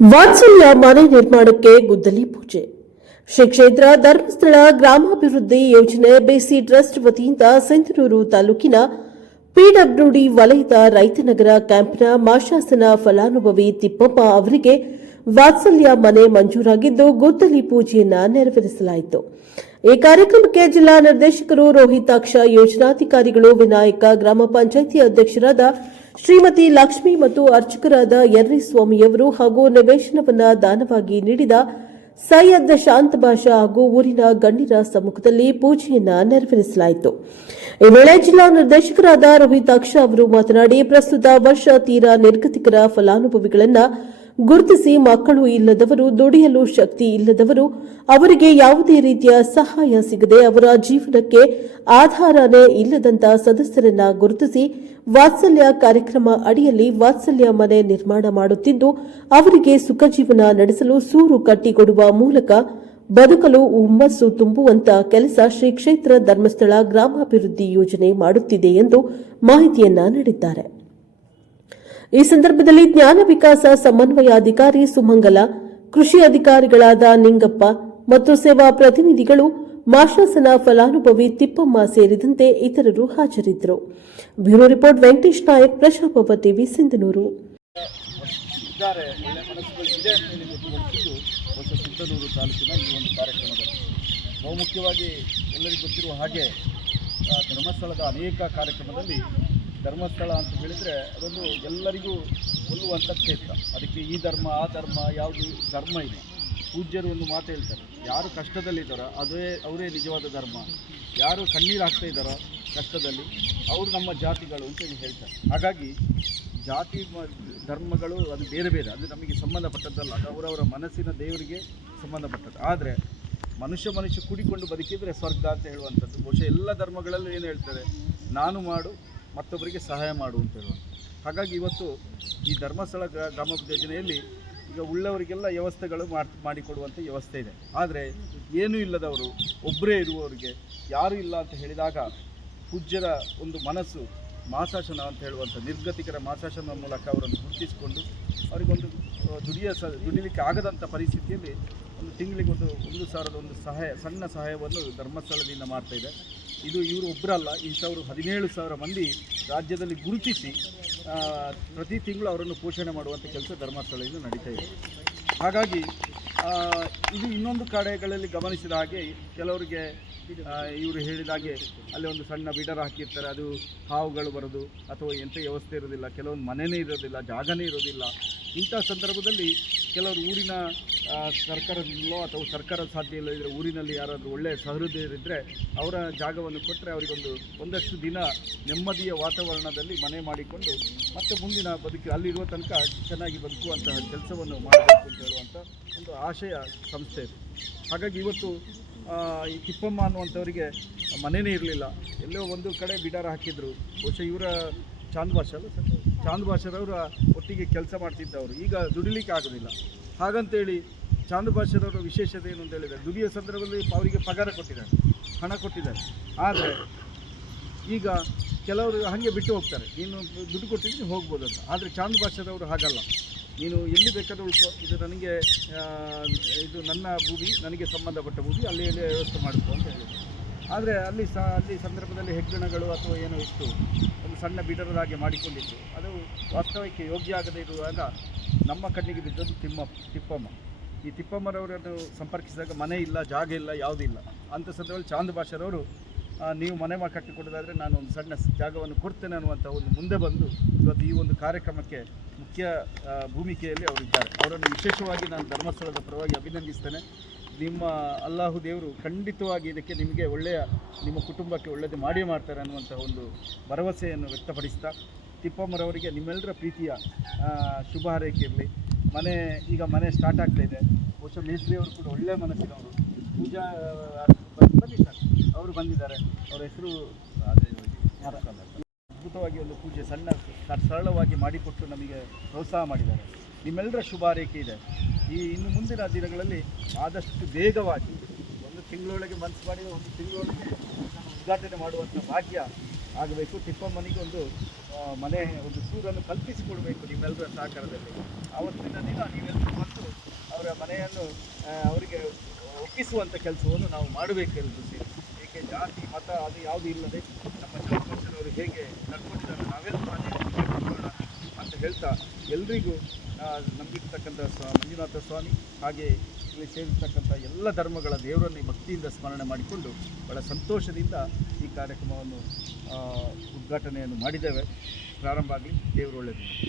ವಾತ್ಸಲ್ಯ ಮನೆ ನಿರ್ಮಾಣಕ್ಕೆ ಗುದ್ದಲಿ ಪೂಜೆ. ಶ್ರೀ ಕ್ಷೇತ್ರ ಧರ್ಮಸ್ಥಳ ಗ್ರಾಮಾಭಿವೃದ್ಧಿ ಯೋಜನೆ ಬಿಸಿ ಟ್ರಸ್ಟ್ ವತಿಯಿಂದ ಸಿಂಧನೂರು ತಾಲೂಕಿನ ಪಿಡಬ್ಲ್ಯೂಡಿ ವಲಯದ ರೈತನಗರ ಕ್ಯಾಂಪ್ನ ಮಾಶಾಸನ ಫಲಾನುಭವಿ ತಿಪ್ಪಮ್ಮ ಅವರಿಗೆ ವಾತ್ಸಲ್ಯ ಮನೆ ಮಂಜೂರಾಗಿದ್ದು ಗುದ್ದಲಿ ಪೂಜೆಯನ್ನು ನೆರವೇರಿಸಲಾಯಿತು. ಈ ಕಾರ್ಯಕ್ರಮಕ್ಕೆ ಜಿಲ್ಲಾ ನಿರ್ದೇಶಕರು ರೋಹಿತಾಕ್ಷ, ಯೋಜನಾಧಿಕಾರಿಗಳು ವಿನಾಯಕ, ಗ್ರಾಮ ಪಂಚಾಯಿತಿ ಅಧ್ಯಕ್ಷರಾದ ಶ್ರೀಮತಿ ಲಕ್ಷ್ಮಿ ಮತ್ತು ಅರ್ಚಕರಾದ ಯರ್ರಿಸ್ವಾಮಿಯವರು ಹಾಗೂ ನಿವೇಶನವನ್ನು ದಾನವಾಗಿ ನೀಡಿದ ಸೈಯದ್ ಶಾಂತ ಭಾಷಾ ಹಾಗೂ ಊರಿನ ಗಣ್ಯರ ಸಮ್ಮುಖದಲ್ಲಿ ಪೂಜೆಯನ್ನು ನೆರವೇರಿಸಲಾಯಿತು. ಈ ವೇಳೆ ಜಿಲ್ಲಾ ನಿರ್ದೇಶಕರಾದ ರೋಹಿತಾಕ್ಷ ಅವರು ಮಾತನಾಡಿ, ಪ್ರಸ್ತುತ ವರ್ಷ ತೀರಾ ನಿರ್ಗತಿಕರ ಫಲಾನುಭವಿಗಳನ್ನು ಗುರುತಿಸಿ ಮಕ್ಕಳು ಇಲ್ಲದವರು, ದುಡಿಯಲು ಶಕ್ತಿ ಇಲ್ಲದವರು, ಅವರಿಗೆ ಯಾವುದೇ ರೀತಿಯ ಸಹಾಯ ಸಿಗದೆ ಅವರ ಜೀವನಕ್ಕೆ ಆಧಾರನೇ ಇಲ್ಲದಂತ ಸದಸ್ಯರನ್ನ ಗುರುತಿಸಿ ವಾತ್ಸಲ್ಯ ಕಾರ್ಯಕ್ರಮ ಅಡಿಯಲ್ಲಿ ವಾತ್ಸಲ್ಯ ಮನೆ ನಿರ್ಮಾಣ ಮಾಡುತ್ತಿದ್ದು, ಅವರಿಗೆ ಸುಖ ಜೀವನ ನಡೆಸಲು ಸೂರು ಕಟ್ಟಿಕೊಡುವ ಮೂಲಕ ಬದುಕಲು ಹುಮ್ಮಸ್ಸು ತುಂಬುವಂತ ಕೆಲಸ ಶ್ರೀ ಕ್ಷೇತ್ರ ಧರ್ಮಸ್ಥಳ ಗ್ರಾಮಾಭಿವೃದ್ಧಿ ಯೋಜನೆ ಮಾಡುತ್ತಿದೆ ಎಂದು ಮಾಹಿತಿಯನ್ನ ನೀಡಿದ್ದಾರೆ. ಈ ಸಂದರ್ಭದಲ್ಲಿ ಜ್ಞಾನ ವಿಕಾಸ ಸಮನ್ವಯಾಧಿಕಾರಿ ಸುಮಂಗಲ, ಕೃಷಿ ಅಧಿಕಾರಿಗಳಾದ ನಿಂಗಪ್ಪ ಮತ್ತು ಸೇವಾ ಪ್ರತಿನಿಧಿಗಳು, ಮಾಶಾಸನ ಫಲಾನುಭವಿ ತಿಪ್ಪಮ್ಮ ಸೇರಿದಂತೆ ಇತರರು ಹಾಜರಿದ್ದರು. Bureau report Venkatesh Nayak, Prajaprabha TV, Sindhanur. Sindhanur ತಾಲೂಕಿನ ಈ ಒಂದು ಕಾರ್ಯಕ್ರಮದಲ್ಲಿ ಬಹುಮುಖ್ಯವಾಗಿ ಎಲ್ಲರಿಗೂ ಗೊತ್ತಿರುವ ಹಾಗೆ ಧರ್ಮಸ್ಥಳದ ಅನೇಕ ಕಾರ್ಯಕ್ರಮದಲ್ಲಿ ಧರ್ಮಸ್ಥಳ ಅಂತ ಹೇಳಿದರೆ ಅದೊಂದು ಎಲ್ಲರಿಗೂ ಕೊಲ್ಲುವಂಥ ಕ್ಷೇತ್ರ. ಅದಕ್ಕೆ ಈ ಧರ್ಮ ಆ ಧರ್ಮ ಯಾವುದು ಧರ್ಮ ಇದೆ. ಪೂಜ್ಯರು ಒಂದು ಮಾತು ಹೇಳ್ತಾರೆ, ಯಾರು ಕಷ್ಟದಲ್ಲಿದ್ದಾರೋ ಅವರೇ ನಿಜವಾದ ಧರ್ಮ, ಯಾರು ಕಣ್ಣೀರು ಹಾಕ್ತಾ ಇದ್ದಾರೋ ಕಷ್ಟದಲ್ಲಿ ಅವರು ನಮ್ಮ ಜಾತಿಗಳು ಅಂತೇಳಿ ಹೇಳ್ತಾರೆ. ಹಾಗಾಗಿ ಜಾತಿ ಧರ್ಮಗಳು ಅದು ಬೇರೆ ಬೇರೆ, ಅದು ನಮಗೆ ಸಂಬಂಧಪಟ್ಟದ್ದಲ್ಲ, ಅದು ಅವರವರ ಮನಸ್ಸಿನ ದೇವರಿಗೆ ಸಂಬಂಧಪಟ್ಟದ್ದು. ಆದರೆ ಮನುಷ್ಯ ಕೂಡಿಕೊಂಡು ಬದುಕಿದರೆ ಸ್ವರ್ಗ ಅಂತ ಹೇಳುವಂಥದ್ದು. ಬಹುಶಃ ಎಲ್ಲ ಧರ್ಮಗಳಲ್ಲೂ ಏನು ಹೇಳ್ತಾರೆ, ನಾನು ಮಾಡು ಮತ್ತೊಬ್ಬರಿಗೆ ಸಹಾಯ ಮಾಡು ಅಂತ ಹೇಳುವಂಥ. ಹಾಗಾಗಿ ಇವತ್ತು ಈ ಧರ್ಮಸ್ಥಳ ಗ್ರಾಮಾಭಿವೃದ್ಧಿ ಯೋಜನೆಯಲ್ಲಿ ಈಗ ಉಳ್ಳವರಿಗೆಲ್ಲ ವ್ಯವಸ್ಥೆಗಳು ಮಾಡಿಕೊಡುವಂಥ ವ್ಯವಸ್ಥೆ ಇದೆ. ಆದರೆ ಏನೂ ಇಲ್ಲದವರು, ಒಬ್ಬರೇ ಇರುವವರಿಗೆ ಯಾರೂ ಇಲ್ಲ ಅಂತ ಹೇಳಿದಾಗ ಪೂಜ್ಯರ ಒಂದು ಮನಸ್ಸು ಮಾಸಾಶನ ಅಂತ ಹೇಳುವಂಥ ನಿರ್ಗತಿಕರ ಮಾಸಾಶನ ಮೂಲಕ ಅವರನ್ನು ಗುರುತಿಸಿಕೊಂಡು ಅವರಿಗೊಂದು ದುಡಿಲಿಕ್ಕೆ ಆಗದಂಥ ಪರಿಸ್ಥಿತಿಯಲ್ಲಿ ಒಂದು ತಿಂಗಳಿಗೆ ಒಂದು 1,000 ಒಂದು ಸಣ್ಣ ಸಹಾಯವನ್ನು ಧರ್ಮಸ್ಥಳದಿಂದ ಮಾಡ್ತಾಯಿದೆ. ಇದು ಇವರು ಒಬ್ಬರಲ್ಲ, ಇಂಥವರು 17,000 ಮಂದಿ ರಾಜ್ಯದಲ್ಲಿ ಗುರುತಿಸಿ ಪ್ರತಿ ತಿಂಗಳು ಅವರನ್ನು ಪೋಷಣೆ ಮಾಡುವಂಥ ಕೆಲಸ ಧರ್ಮಸ್ಥಳದಿಂದ ನಡೀತಾ ಇದೆ. ಹಾಗಾಗಿ ಇದು ಇನ್ನೊಂದು ಕಡೆಗಳಲ್ಲಿ ಗಮನಿಸಿದ ಹಾಗೆ ಕೆಲವರಿಗೆ ಇವರು ಹೇಳಿದ ಹಾಗೆ ಅಲ್ಲಿ ಒಂದು ಸಣ್ಣ ಬಿಡರ್ ಹಾಕಿರ್ತಾರೆ, ಅದು ಹಾವುಗಳು ಬರೋದು ಅಥವಾ ಎಂಥ ವ್ಯವಸ್ಥೆ ಇರೋದಿಲ್ಲ, ಕೆಲವೊಂದು ಮನೆಯೇ ಇರೋದಿಲ್ಲ, ಜಾಗನೇ ಇರೋದಿಲ್ಲ. ಇಂಥ ಸಂದರ್ಭದಲ್ಲಿ ಕೆಲವರು ಊರಿನ ಸರ್ಕಾರದಲ್ಲೋ ಅಥವಾ ಸರ್ಕಾರ ಸಾಧ್ಯ ಇಲ್ಲದಿದ್ದರೆ ಊರಿನಲ್ಲಿ ಯಾರಾದರೂ ಒಳ್ಳೆಯ ಸಹೃದಯರಿದ್ದರೆ ಅವರ ಜಾಗವನ್ನು ಕೊಟ್ಟರೆ ಅವರಿಗೊಂದು ಒಂದಷ್ಟು ದಿನ ನೆಮ್ಮದಿಯ ವಾತಾವರಣದಲ್ಲಿ ಮನೆ ಮಾಡಿಕೊಂಡು ಮತ್ತೆ ಮುಂದಿನ ಬದುಕಿ ಅಲ್ಲಿರುವ ತನಕ ಚೆನ್ನಾಗಿ ಬದುಕುವಂತಹ ಕೆಲಸವನ್ನು ಮಾಡಬೇಕು ಅಂತ ಹೇಳುವಂಥ ಒಂದು ಆಶಯ ಸಂಸ್ಥೆ ಇದೆ. ಹಾಗಾಗಿ ಇವತ್ತು ಈ ತಿಪ್ಪಮ್ಮ ಅನ್ನುವಂಥವರಿಗೆ ಮನೆಯೇ ಇರಲಿಲ್ಲ, ಎಲ್ಲೋ ಒಂದು ಕಡೆ ಬಿಡಾರ ಹಾಕಿದ್ರು. ಬಹುಶಃ ಇವರ ಚಾಂದ್ ಭಾಷರವರ ಒಟ್ಟಿಗೆ ಕೆಲಸ ಮಾಡ್ತಿದ್ದವರು ಈಗ ದುಡಿಲಿಕ್ಕೆ ಆಗೋದಿಲ್ಲ. ಹಾಗಂತೇಳಿ ಚಾಂದ್ ಭಾಷರವರ ವಿಶೇಷತೆ ಏನು ಅಂತ ಹೇಳಿದರೆ, ದುಡಿಯೋ ಸಂದರ್ಭದಲ್ಲಿ ಅವರಿಗೆ ಪಗಾರ ಕೊಟ್ಟಿದ್ದಾರೆ, ಹಣ ಕೊಟ್ಟಿದ್ದಾರೆ. ಆದರೆ ಈಗ ಕೆಲವರು ಹಾಗೆ ಬಿಟ್ಟು ಹೋಗ್ತಾರೆ, ನೀನು ದುಡ್ಡು ಕೊಟ್ಟಿದ್ದೀನಿ ಹೋಗ್ಬೋದು ಅಂತ. ಆದರೆ ಚಾಂದ್ ಭಾಷರವರು ಹಾಗಲ್ಲ, ನೀನು ಎಲ್ಲಿ ಬೇಕಾದರೂ ಉಳ್ಕೊ, ಇದು ನನಗೆ ಇದು ನನ್ನ ಭೂಮಿ, ನನಗೆ ಸಂಬಂಧಪಟ್ಟ ಭೂಮಿ, ಅಲ್ಲಿ ವ್ಯವಸ್ಥೆ ಮಾಡಿಕೊ ಅಂತ ಹೇಳಿದ್ರು. ಆದರೆ ಅಲ್ಲಿ ಸಂದರ್ಭದಲ್ಲಿ ಹೆಗ್ಗಣಗಳು ಅಥವಾ ಏನೋ ಇತ್ತು, ಒಂದು ಸಣ್ಣ ಬಿಡರದ ಹಾಗೆ ಮಾಡಿಕೊಂಡಿತ್ತು. ಅದು ವಾಸ್ತವಕ್ಕೆ ಯೋಗ್ಯ ಆಗದೇ ಇರುವಾಗ ನಮ್ಮ ಕಣ್ಣಿಗೆ ಬಿದ್ದದ್ದು ತಿಪ್ಪಮ್ಮ. ಈ ತಿಪ್ಪಮ್ಮರವರನ್ನು ಸಂಪರ್ಕಿಸಿದಾಗ ಮನೆ ಇಲ್ಲ, ಜಾಗ ಇಲ್ಲ, ಯಾವುದೂ ಇಲ್ಲ. ಅಂಥ ಸಂದರ್ಭದಲ್ಲಿ ಚಾಂದ್ ಭಾಷರವರು ನೀವು ಮನೆ ಕಟ್ಟಿಕೊಡೋದಾದರೆ ನಾನು ಒಂದು ಸಣ್ಣ ಜಾಗವನ್ನು ಕೊಡ್ತೇನೆ ಅನ್ನುವಂಥ ಒಂದು ಮುಂದೆ ಬಂದು ಇವತ್ತು ಈ ಒಂದು ಕಾರ್ಯಕ್ರಮಕ್ಕೆ ಮುಖ್ಯ ಭೂಮಿಕೆಯಲ್ಲಿ ಅವರಿದ್ದಾರೆ. ಅವರನ್ನು ವಿಶೇಷವಾಗಿ ನಾನು ಧರ್ಮಸ್ಥಳದ ಪರವಾಗಿ ಅಭಿನಂದಿಸ್ತೇನೆ. ನಿಮ್ಮ ಅಲ್ಲಾಹು ದೇವರು ಖಂಡಿತವಾಗಿ ಇದಕ್ಕೆ ನಿಮಗೆ ನಿಮ್ಮ ಕುಟುಂಬಕ್ಕೆ ಒಳ್ಳೆಯದು ಮಾಡೇ ಮಾಡ್ತಾರೆ ಅನ್ನುವಂಥ ಒಂದು ಭರವಸೆಯನ್ನು ವ್ಯಕ್ತಪಡಿಸ್ತಾ, ತಿಪ್ಪಮ್ಮರವರಿಗೆ ನಿಮ್ಮೆಲ್ಲರ ಪ್ರೀತಿಯ ಶುಭ ಹಾರೈಕೆ ಇರಲಿ. ಈಗ ಮನೆ ಸ್ಟಾರ್ಟ್ ಆಗ್ತಾಯಿದೆ. ಬಹುಶಃ ಮೇಸ್ತ್ರಿಯವರು ಕೂಡ ಒಳ್ಳೆಯ ಮನಸ್ಸಿನವರು, ಪೂಜಾ ಬನ್ನಿ ಸರ್, ಅವರು ಬಂದಿದ್ದಾರೆ. ಅವರ ಹೆಸರು ಅದ್ಭುತವಾಗಿ ಒಂದು ಪೂಜೆ ಸರಳವಾಗಿ ಮಾಡಿಕೊಟ್ಟು ನಮಗೆ ಪ್ರೋತ್ಸಾಹ ಮಾಡಿದ್ದಾರೆ. ನಿಮ್ಮೆಲ್ಲರ ಶುಭ ಹಾರೈಕೆ ಇದೆ. ಇನ್ನು ಮುಂದಿನ ದಿನಗಳಲ್ಲಿ ಆದಷ್ಟು ಬೇಗವಾಗಿ ಒಂದು ತಿಂಗಳೊಳಗೆ ಮನಸ್ಸು ಮಾಡಿ ಒಂದು ತಿಂಗಳೊಳಗೆ ಉದ್ಘಾಟನೆ ಮಾಡುವಂಥ ಭಾಗ್ಯ ಆಗಬೇಕು. ತಿಪ್ಪಮ್ಮನಿಗೆ ಒಂದು ಮನೆ, ಒಂದು ಸೂರನ್ನು ಕಲ್ಪಿಸಿಕೊಡಬೇಕು ನಿಮ್ಮೆಲ್ಲರ ಸಹಕಾರದಲ್ಲಿ. ಆವತ್ತಿನ ದಿನ ನೀವೆಲ್ಲರೂ ಭಾವನೆಯನ್ನು ಅವರಿಗೆ ಒಪ್ಪಿಸುವಂಥ ಕೆಲಸವನ್ನು ನಾವು ಮಾಡಬೇಕೆಲ್ಲರೂ ಸೇರಿ. ಏಕೆ ಜಾತಿ ಮತ ಅದು ಯಾವುದೂ ಇಲ್ಲದೆ ನಮ್ಮ ಚನ್ನಬಸವೇಶ್ವರವರು ಹೇಗೆ ನಡ್ಕೊಂಡಿದ್ದಾರೆ ನಾವೆಲ್ಲರೂ ಅದೇ ರೀತಿ ನಡ್ಕೊಳ್ಳೋಣ ಅಂತ ಹೇಳ್ತಾ ಎಲ್ರಿಗೂ ನಂಬಿರ್ತಕ್ಕಂಥ ಮಂಜುನಾಥ ಸ್ವಾಮಿ ಹಾಗೆ ಇಲ್ಲಿ ಸೇರಿರ್ತಕ್ಕಂಥ ಎಲ್ಲ ಧರ್ಮಗಳ ದೇವರನ್ನು ಭಕ್ತಿಯಿಂದ ಸ್ಮರಣೆ ಮಾಡಿಕೊಂಡು ಬಹಳ ಸಂತೋಷದಿಂದ ಈ ಕಾರ್ಯಕ್ರಮವನ್ನು ಉದ್ಘಾಟನೆಯನ್ನು ಮಾಡಿದ್ದೇವೆ. ಪ್ರಾರಂಭ ಆಗಲಿ. ದೇವರು ಒಳ್ಳೆಯದು.